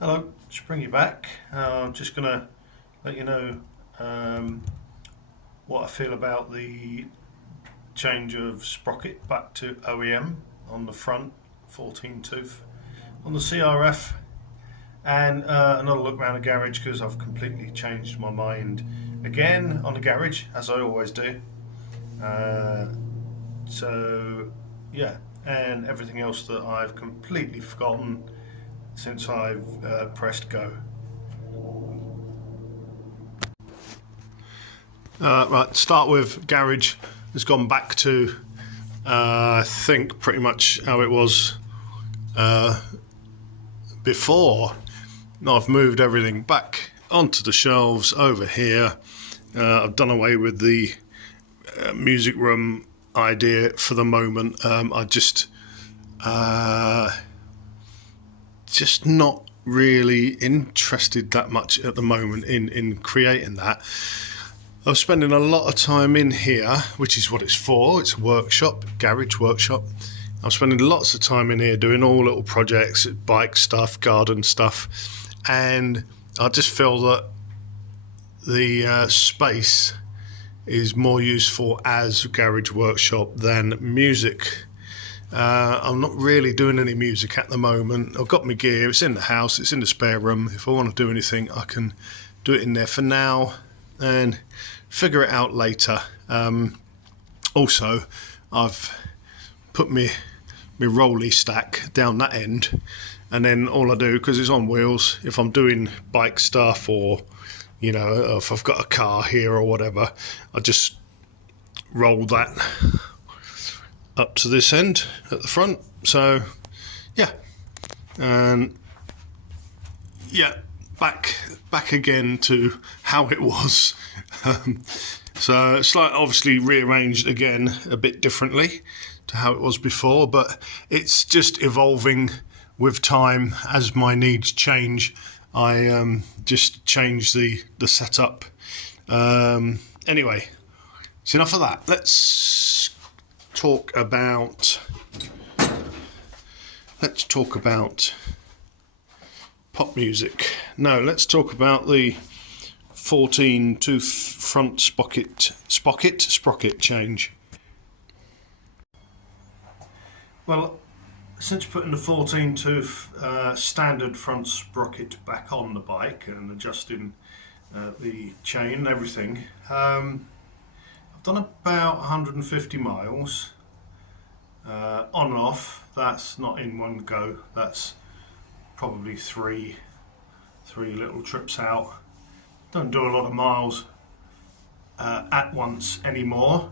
Hello, just bring you back. I'm just going to let you know what I feel about the change of sprocket back to OEM on the front 14 tooth on the CRF, and another look around the garage because I've completely changed my mind again on the garage, as I always do. Uh, so yeah, and everything else that I've completely forgotten since I've pressed go. Right, start with garage. Has gone back to I think pretty much how it was before. I've moved everything back onto the shelves over here. I've done away with the music room idea for the moment. I just not really interested that much at the moment in creating that. I'm spending a lot of time in here, which is what it's for. It's a workshop, garage workshop. I'm spending lots of time in here doing all little projects, bike stuff, garden stuff, and I just feel that the space is more useful as a garage workshop than music. I'm not really doing any music at the moment. I've got my gear, it's in the house, it's in the spare room. If I want to do anything, I can do it in there for now and figure it out later. Also, I've put my rolly stack down that end, and then all I do, because it's on wheels, if I'm doing bike stuff or if I've got a car here or whatever, I just roll that up to this end at the front. So yeah, and yeah, back again to how it was. So it's like obviously rearranged again a bit differently to how it was before, but it's just evolving with time as my needs change. I just change the setup. Anyway, it's enough of that. Let's talk about pop music. No, let's talk about the 14 tooth front sprocket change. Well, since putting the 14 tooth standard front sprocket back on the bike and adjusting the chain and everything, I've done about 150 miles on and off. That's not in one go, that's probably three little trips out. Don't do a lot of miles at once anymore,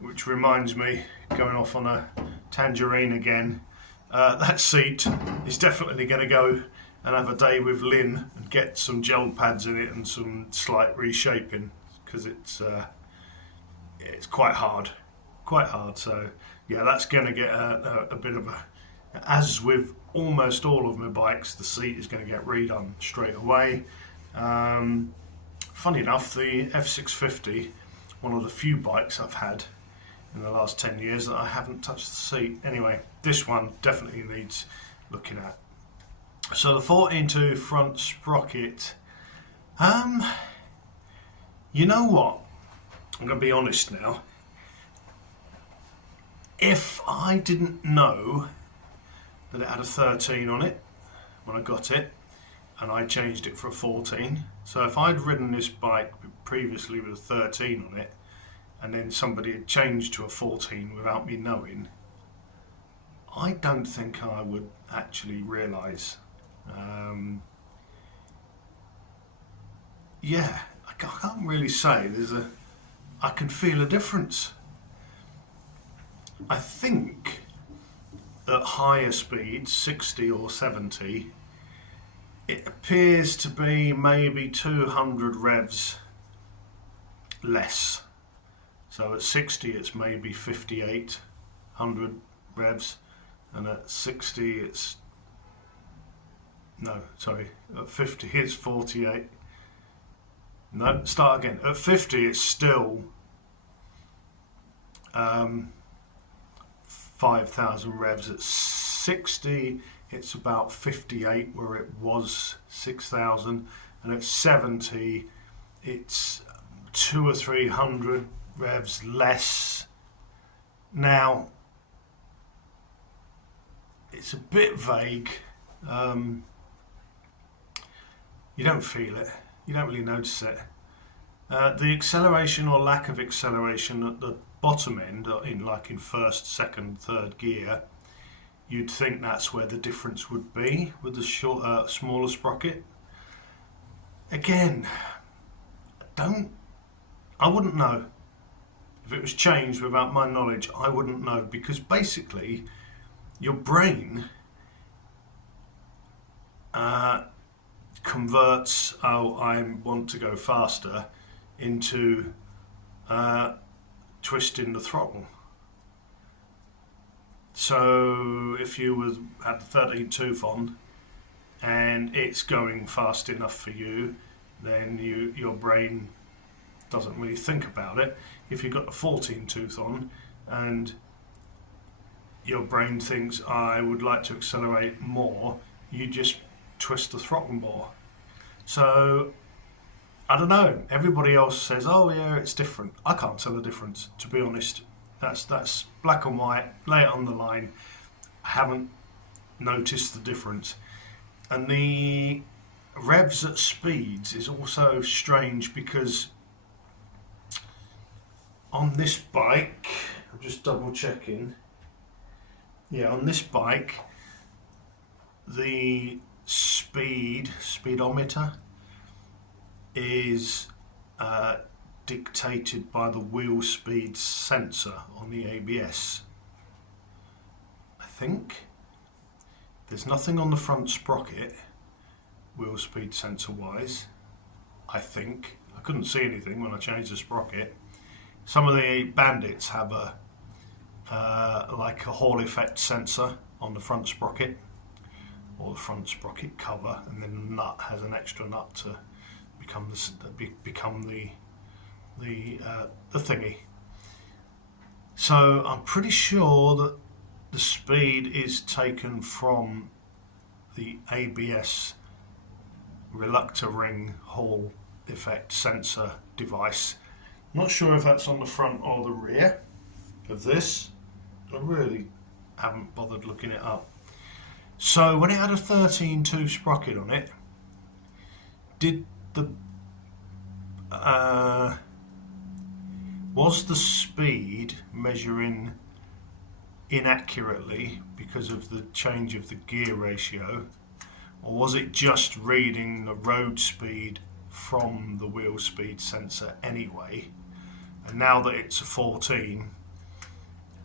which reminds me, going off on a tangerine again, that seat is definitely going to go and have a day with Lynn and get some gel pads in it and some slight reshaping, because it's quite hard. So yeah, that's going to get a bit of a, as with almost all of my bikes, the seat is going to get redone straight away. Funny enough, the F650, one of the few bikes I've had in the last 10 years that I haven't touched the seat. Anyway, this one definitely needs looking at. So the 14-2 front sprocket, you know what, I'm going to be honest now. If I didn't know that it had a 13 on it when I got it, and I changed it for a 14, so if I'd ridden this bike previously with a 13 on it, and then somebody had changed to a 14 without me knowing, I don't think I would actually realise. Yeah, I can't really say. I can feel a difference. I think at higher speeds, 60 or 70, it appears to be maybe 200 revs less. So at 60 it's maybe 5800 revs, and at 60 it's, no, sorry, at 50 it's 48. No, start again. At 50 it's still 5,000 revs. At 60 it's about 58 where it was 6,000, and at 70 it's 200 or 300 revs less. Now it's a bit vague. You don't feel it, you don't really notice it. The acceleration or lack of acceleration at the bottom end, in first, second, third gear, you'd think that's where the difference would be with the smaller sprocket. Again, I wouldn't know. If it was changed without my knowledge, I wouldn't know, because basically your brain converts, oh, I want to go faster, into twisting the throttle. So if you had the 13 tooth on and it's going fast enough for you, then your brain doesn't really think about it. If you've got the 14 tooth on and your brain thinks, I would like to accelerate more, you just twist the throttle more. So I don't know, everybody else says, oh yeah, it's different. I can't tell the difference, to be honest. That's black and white, lay it on the line. I haven't noticed the difference. And the revs at speeds is also strange, because on this bike, I'm just double checking, yeah, on this bike the speedometer is dictated by the wheel speed sensor on the ABS. I think there's nothing on the front sprocket wheel speed sensor wise. I think I couldn't see anything when I changed the sprocket. Some of the Bandits have a like a Hall effect sensor on the front sprocket, or the front sprocket cover, and then the nut has an extra nut to become the thingy. So I'm pretty sure that the speed is taken from the ABS reluctor ring Hall effect sensor device. Not sure if that's on the front or the rear of this. I really haven't bothered looking it up. So when it had a 13 tooth sprocket on it, did the was the speed measuring inaccurately because of the change of the gear ratio, or was it just reading the road speed from the wheel speed sensor anyway? And now that it's a 14,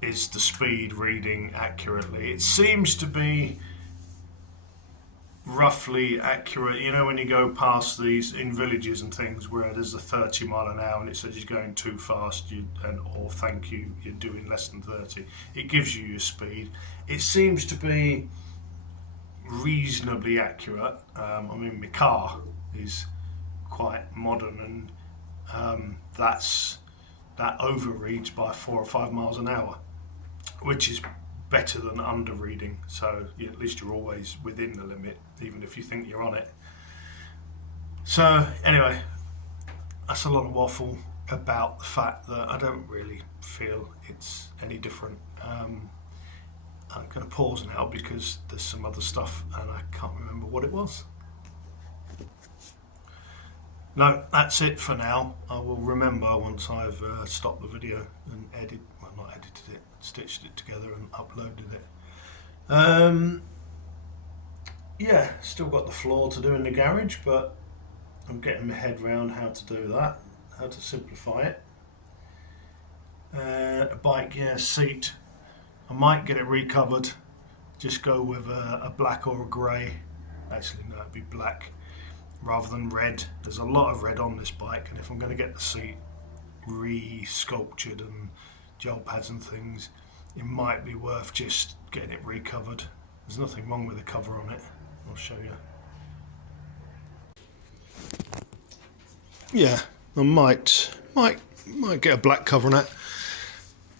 is the speed reading accurately? It seems to be roughly accurate. You know, when you go past these in villages and things where there's a 30 mile an hour and it says you're going too fast, or thank you, you're doing less than 30, it gives you your speed. It seems to be reasonably accurate. I mean, my car is quite modern, and that overreads by 4 or 5 miles an hour, which is better than under reading. So at least you're always within the limit, even if you think you're on it. So anyway, that's a lot of waffle about the fact that I don't really feel it's any different. I'm going to pause now because there's some other stuff and I can't remember what it was. No, that's it for now. I will remember once I've stopped the video and not edited it, stitched it together and uploaded it. Yeah, still got the floor to do in the garage, but I'm getting my head around how to do that, how to simplify it. A bike, yeah, seat. I might get it recovered, just go with a black or a grey. Actually, no, it'd be black rather than red. There's a lot of red on this bike, and if I'm going to get the seat re-sculptured and gel pads and things, it might be worth just getting it recovered. There's nothing wrong with the cover on it. I'll show you. Yeah, I might get a black cover on it.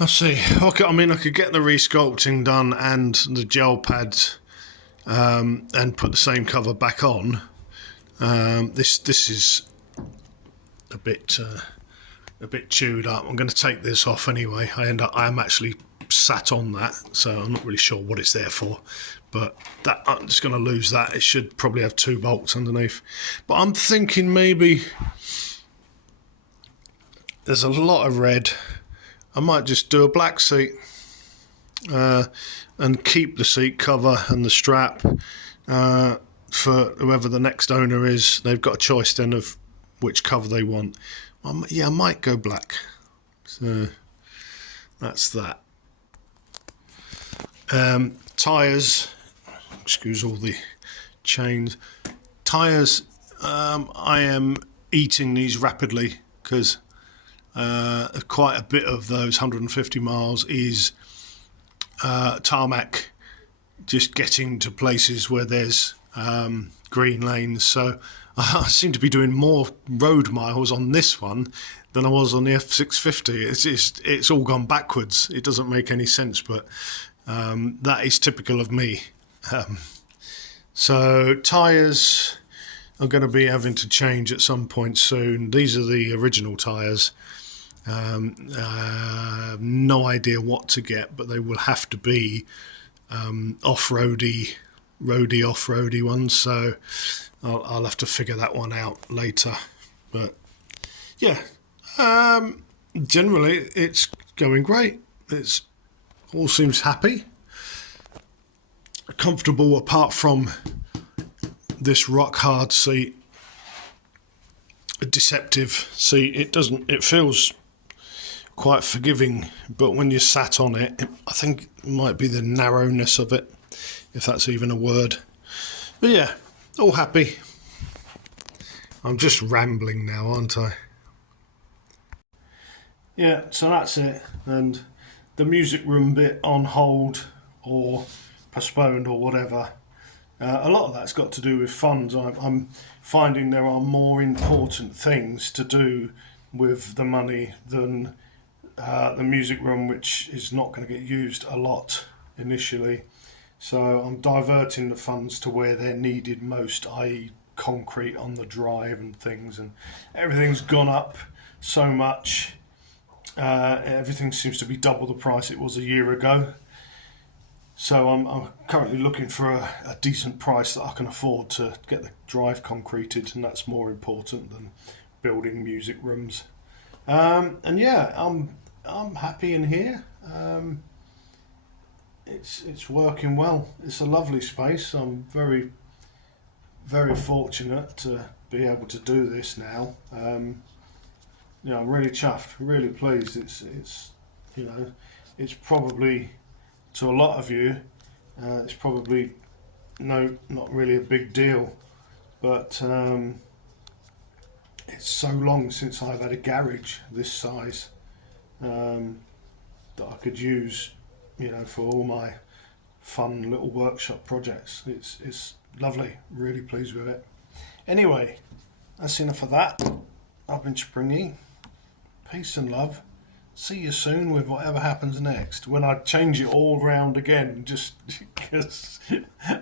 I'll see. Okay, I mean, I could get the re-sculpting done and the gel pads and put the same cover back on. This is a bit chewed up. I'm going to take this off anyway. I am actually sat on that, so I'm not really sure what it's there for, but that I'm just going to lose that. It should probably have 2 bolts underneath, but I'm thinking maybe there's a lot of red. I might just do a black seat and keep the seat cover and the strap for whoever the next owner is. They've got a choice then of which cover they want. Yeah, I might go black. So that's that. Tyres, excuse all the chains. Tyres, I am eating these rapidly because quite a bit of those 150 miles is tarmac, just getting to places where there's green lanes. So I seem to be doing more road miles on this one than I was on the F650. It's all gone backwards. It doesn't make any sense, but that is typical of me. So tyres are going to be having to change at some point soon. These are the original tyres. No idea what to get, but they will have to be off-roady ones. So I'll have to figure that one out later. But yeah, generally it's going great. It's all seems happy, comfortable, apart from this rock hard seat, a deceptive seat. It feels quite forgiving, but when you're sat on it, I think it might be the narrowness of it, if that's even a word. But yeah, all happy. I'm just rambling now, aren't I? Yeah, so that's it. And the music room bit on hold or postponed or whatever. A lot of that's got to do with funds. I'm finding there are more important things to do with the money than the music room, which is not going to get used a lot initially. So I'm diverting the funds to where they're needed most, i.e. concrete on the drive and things, and everything's gone up so much. Everything seems to be double the price it was a year ago. So I'm currently looking for a decent price that I can afford to get the drive concreted, and that's more important than building music rooms. And yeah, I'm happy in here. It's working well. It's a lovely space. I'm very, very fortunate to be able to do this now. I'm really chuffed, really pleased. It's it's probably, to a lot of you, it's probably not really a big deal, but it's so long since I've had a garage this size that I could use, for all my fun little workshop projects. It's lovely, really pleased with it. Anyway, that's enough of that. I've been Springy. Peace and love. See you soon with whatever happens next, when I change it all round again, just because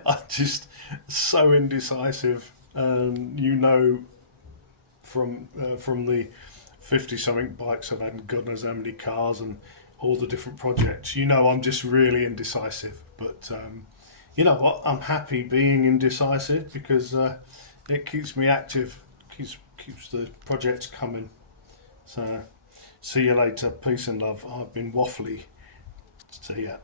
I'm just so indecisive. From the 50-something bikes I've had, and God knows how many cars and all the different projects, I'm just really indecisive. But you know what? I'm happy being indecisive because it keeps me active, keeps the projects coming. So see you later. Peace and love. I've been waffly. See ya.